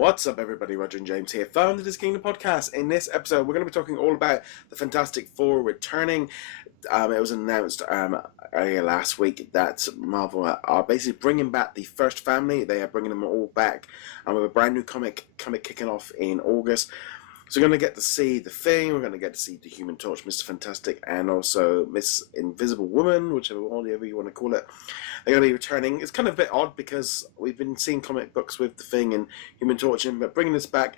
What's up, everybody? Roger and James here from the DisKingdom podcast. In this episode, we're going to be talking all about the Fantastic Four returning. It was announced earlier last week that Marvel are basically bringing back the first family. They are bringing them all back with a brand new comic kicking off in August. So we're going to get to see the Thing, we're going to get to see the Human Torch, Mr. Fantastic, and also Miss Invisible Woman, whatever you want to call it. They're going to be returning. It's kind of a bit odd because we've been seeing comic books with the Thing and Human Torch, but bringing this back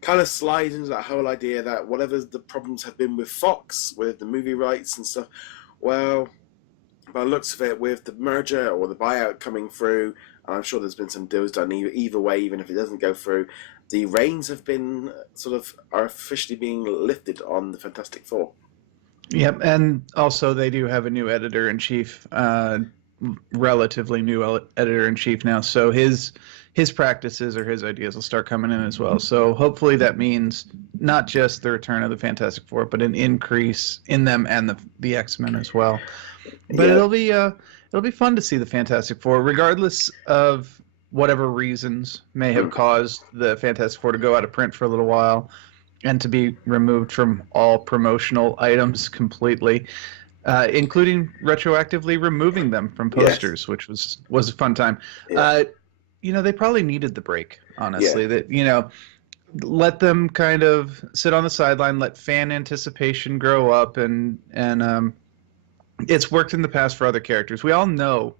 kind of slides into that whole idea that whatever the problems have been with Fox, with the movie rights and stuff, well, by the looks of it, with the merger or the buyout coming through, and I'm sure there's been some deals done either way, even if it doesn't go through, the reins have been are officially being lifted on the Fantastic Four. Yep, and also they do have a new editor-in-chief, relatively new editor-in-chief now, so his practices or his ideas will start coming in as well. So hopefully that means not just the return of the Fantastic Four, but an increase in them and the X-Men as well. But yeah. It'll be fun to see the Fantastic Four, regardless of whatever reasons may have caused the Fantastic Four to go out of print for a little while and to be removed from all promotional items completely, including retroactively removing them from posters, which was a fun time. Yeah. They probably needed the break, honestly. That let them kind of sit on the sideline, let fan anticipation grow up, and it's worked in the past for other characters. We all know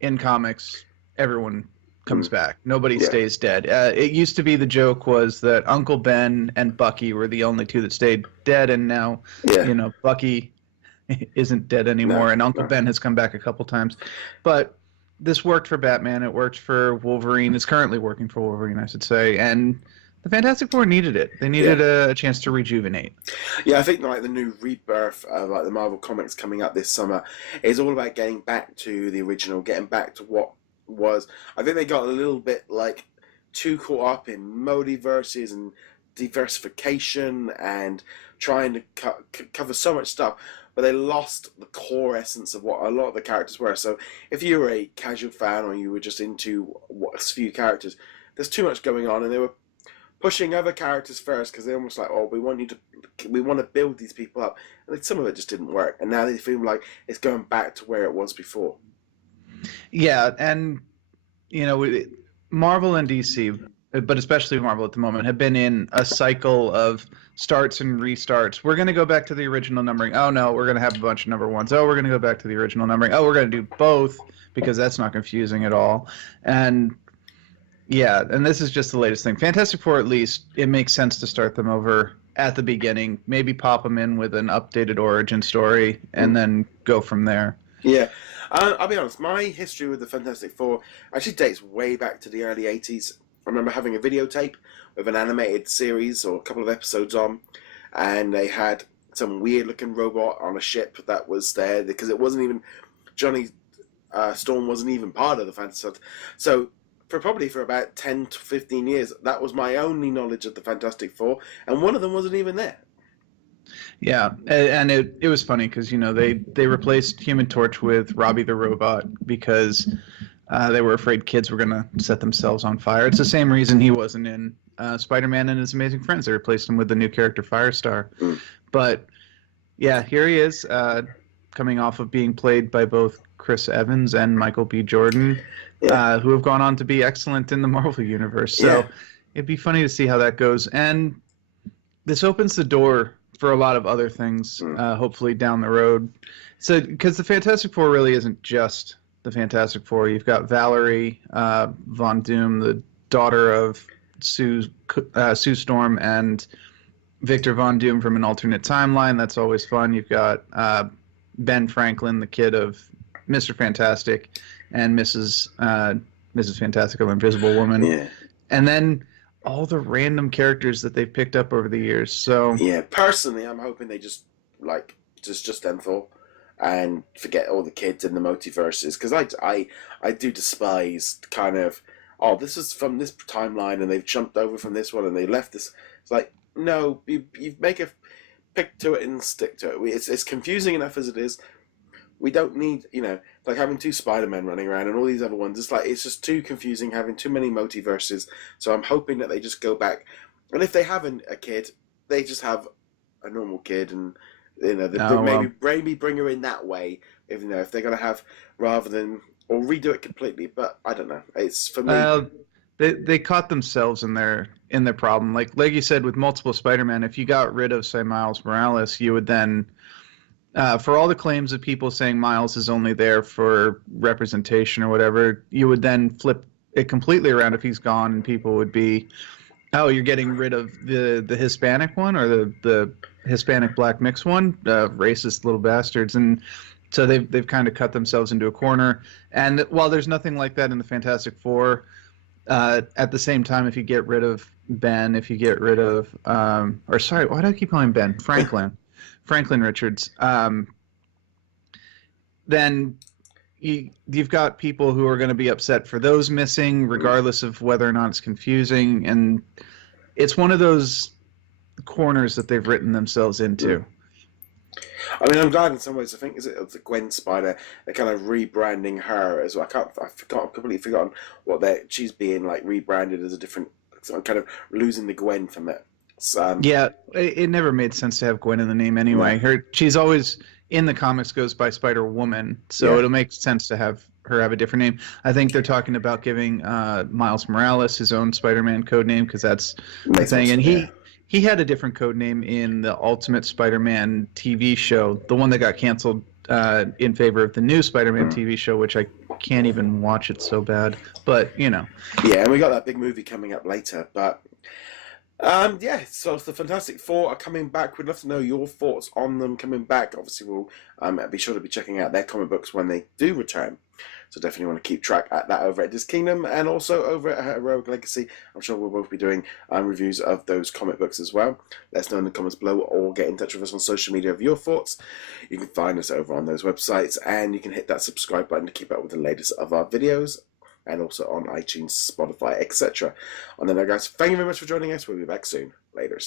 in comics everyone comes back. Nobody stays dead. It used to be the joke was that Uncle Ben and Bucky were the only two that stayed dead, and now Bucky isn't dead anymore, and Uncle Ben has come back a couple times. But this worked for Batman. It worked for Wolverine. It's currently working for Wolverine, I should say. And the Fantastic Four needed it. They needed a chance to rejuvenate. Yeah, I think the new rebirth of the Marvel comics coming up this summer is all about getting back to the original, getting back to what was. I think they got a little bit too caught up in multiverses and diversification and trying to cover so much stuff, but they lost the core essence of what a lot of the characters were. So if you were a casual fan or you were just into a few characters, there's too much going on, and they were pushing other characters first because they're almost like, we want to build these people up, and some of it just didn't work, and now they feel like it's going back to where it was before. Yeah, and Marvel and DC, but especially Marvel at the moment, have been in a cycle of starts and restarts. We're going to go back to the original numbering. Oh no, we're going to have a bunch of number ones. Oh, we're going to go back to the original numbering. Oh, we're going to do both because that's not confusing at all. And yeah, and this is just the latest thing. Fantastic Four, at least, it makes sense to start them over at the beginning. Maybe pop them in with an updated origin story and then go from there. Yeah. I'll be honest, my history with the Fantastic Four actually dates way back to the early 80s. I remember having a videotape with an animated series or a couple of episodes on, and they had some weird-looking robot on a ship that was there because it wasn't even... Johnny Storm wasn't even part of the Fantastic Four. So for about 10 to 15 years, that was my only knowledge of the Fantastic Four, and one of them wasn't even there. Yeah, and it was funny because they replaced Human Torch with Robbie the Robot because they were afraid kids were going to set themselves on fire. It's the same reason he wasn't in Spider-Man and His Amazing Friends. They replaced him with the new character Firestar. But yeah, here he is, coming off of being played by both Chris Evans and Michael B. Jordan, who have gone on to be excellent in the Marvel Universe. So it'd be funny to see how that goes. And this opens the door for a lot of other things, hopefully down the road. So, because the Fantastic Four really isn't just the Fantastic Four. You've got Valerie Von Doom, the daughter of Sue Storm and Victor Von Doom from an alternate timeline. That's always fun. You've got Ben Franklin, the kid of Mr. Fantastic and Mrs. Fantastic, or Invisible Woman. Yeah. And then all the random characters that they've picked up over the years. So yeah, personally, I'm hoping they just them four and forget all the kids in the multiverses, because I do despise kind of, this is from this timeline and they've jumped over from this one and they left this. It's like, no, you make a pick to it and stick to it. It's confusing enough as it is. we don't need, like having two Spider-Men running around and all these other ones. It's like, it's just too confusing having too many multiverses. So I'm hoping that they just go back. And if they have a kid, they just have a normal kid, and maybe bring her in that way. If they're gonna have, rather than, or redo it completely. But I don't know. It's for me. They caught themselves in their problem. Like you said, with multiple Spider-Man, if you got rid of, say, Miles Morales, you would then, for all the claims of people saying Miles is only there for representation or whatever, you would then flip it completely around if he's gone, and people would be, oh, you're getting rid of the Hispanic one, or the Hispanic black mix one, racist little bastards. And so they've kind of cut themselves into a corner. And while there's nothing like that in the Fantastic Four, at the same time, if you get rid of Ben, if you get rid of, or sorry, why do I keep calling Ben? Franklin Richards, then you've got people who are going to be upset for those missing, regardless of whether or not it's confusing. And it's one of those corners that they've written themselves into. I mean, I'm glad in some ways. I think is it the Gwen Spider? They're kind of rebranding her as well. I've completely forgotten she's being like rebranded as a different. So I'm kind of losing the Gwen from it. So, yeah, it never made sense to have Gwen in the name anyway. No. She's always in the comics goes by Spider Woman, so it'll make sense to have her have a different name. I think they're talking about giving Miles Morales his own Spider-Man code name, because that's the thing, and he had a different code name in the Ultimate Spider-Man TV show, the one that got canceled in favor of the new Spider-Man TV show, which I can't even watch, it so bad. But, Yeah, and we got that big movie coming up later. But, so the Fantastic Four are coming back. We'd love to know your thoughts on them coming back. Obviously, we'll be sure to be checking out their comic books when they do return. So definitely want to keep track at that over at DisKingdom, and also over at Heroic Legacy. I'm sure we'll both be doing reviews of those comic books as well. Let us know in the comments below, or get in touch with us on social media of your thoughts. You can find us over on those websites, and you can hit that subscribe button to keep up with the latest of our videos, and also on iTunes, Spotify, etc. On the note, guys, thank you very much for joining us. We'll be back soon. Later.